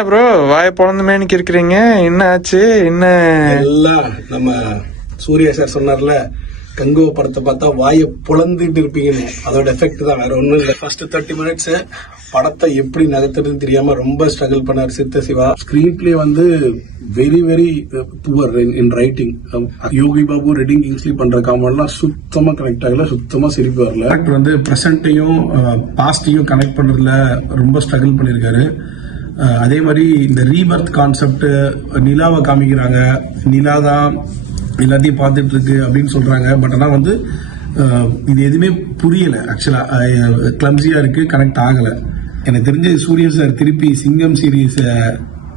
என்ன ப்ரோ வாய பொழந்த மேனிக்கு இருக்கிறீங்க என்ன ஆச்சு? என்ன? எல்லாம் நம்ம சூர்யா சார் சொன்னார்ல கங்குவ படத்தை பார்த்தா வாயை புலந்துட்டு இருப்பீங்கன்னு. அதோட எஃபெக்ட் தான் வேற ஒண்ணும் இல்லை. ஃபர்ஸ்ட் தேர்ட்டி மினிட்ஸ் படத்தை எப்படி நகர்த்துறதுன்னு தெரியாம ரொம்ப ஸ்ட்ரகிள் பண்ணார் சித்த சிவா. ஸ்கிரீன் பிளே வந்து very very poor in writing Yogi Babu Redin Kingsley பண்ற காமெண்ட்லாம் சுத்தமா கனெக்ட் ஆகல சுத்தமா சிரிப்பு வரல. ஆக்டர் வந்து ப்ரெசன்ட்டையும் பாஸ்டையும் கனெக்ட் பண்றதுல ரொம்ப ஸ்ட்ரகிள் பண்ணியிருக்காரு அதே மாதிரி இந்த ரீபர்த் கான்செப்ட் நிலாவை காமிக்கிறாங்க. நிலா தான் எல்லாத்தையும் பார்த்துட்டு இருக்கு அப்படின்னு சொல்றாங்க. பட் ஆனால் வந்து இது எதுவுமே புரியல ஆக்சுவலா கிளம்ஸியா இருக்கு கனெக்ட் ஆகல. எனக்கு தெரிஞ்ச சூரியன் சார் திருப்பி சிங்கம் சீரீஸ்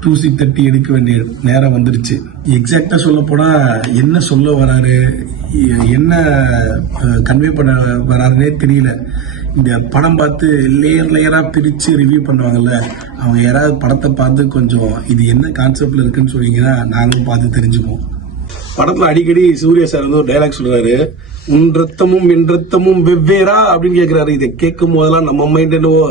தூசி தட்டி எடுக்க வேண்டிய நேரம் வந்துருச்சு. எக்ஸாக்டா சொல்ல போனா என்ன சொல்ல வராரு என்ன கன்வே பண்ண வராருன்னே தெரியல. இந்த படம் பார்த்து லேயர் லேயரா பிரிச்சு ரிவ்யூ பண்ணுவாங்கல்ல அவங்க யாராவது படத்தை பார்த்து கொஞ்சம் இது என்ன கான்செப்ட்ல இருக்குன்னு சொன்னீங்கன்னா நாங்களும் பார்த்து தெரிஞ்சுப்போம். படத்துல அடிக்கடி சூர்யா சார் வந்து ஒரு டைலாக் சொல்றாரு உன் ரத்தமும் என் ரத்தமும் வெவ்வேறா? அப்படின்னு கேக்குறாரு. இதை கேட்கும் போதெல்லாம் நம்ம மைண்ட் என்னவோ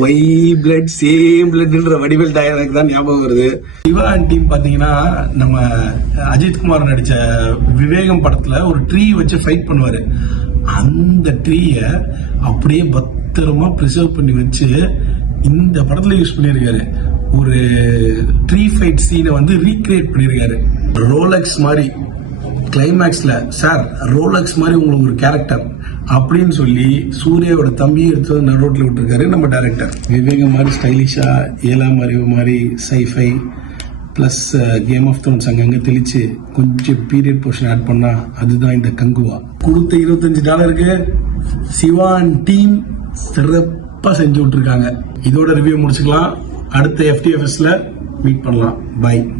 ஒய் பிளட் சேம் பிளட்ன்ற வடிவேல் டைலாக் தான் ஞாபகம் வருது. சிவா டீம் பாத்தீங்கன்னா நம்ம அஜித் குமார் நடிச்ச விவேகம் படத்துல ஒரு ட்ரீ வச்சு ஃபைட் பண்ணுவாரு. அந்த ட்ரீயை அப்படியே பத்திரமா ப்ரிசர்வ் பண்ணி வச்சு இந்த படத்துல யூஸ் பண்ணியிருக்காரு. ஒரு ட்ரீ ஃபைட் சீனை வந்து ரீக்ரியேட் பண்ணியிருக்காரு. ரோலக்ஸ் மாதிரி கிளைமேக்ஸில் சார் ரோலக்ஸ் மாதிரி உங்களுக்கு ஒரு கேரக்டர் அப்படின்னு சொல்லி சூர்யாவோட தம்பி எடுத்து வந்து ரோட்ல விட்டுருக்காரு நம்ம டேரக்டர் விவேகம் மாதிரி ஸ்டைலிஷாக ஏலா மாதிரி மாதிரி sci fi plus Game of Thrones அங்கங்கே தெளிச்சு கொஞ்சம் பீரியட் போர்ஷன் ஆட் பண்ணால் அதுதான் இந்த கங்குவா. கொடுத்த இருபத்தஞ்சு டாலருக்கு சிவான் டீம் சிறப்பாக செஞ்சு விட்ருக்காங்க இதோட ரிவ்யூ முடிச்சுக்கலாம். அடுத்த எஃப்டிஎஃப்எஸ்ல மீட் பண்ணலாம். பை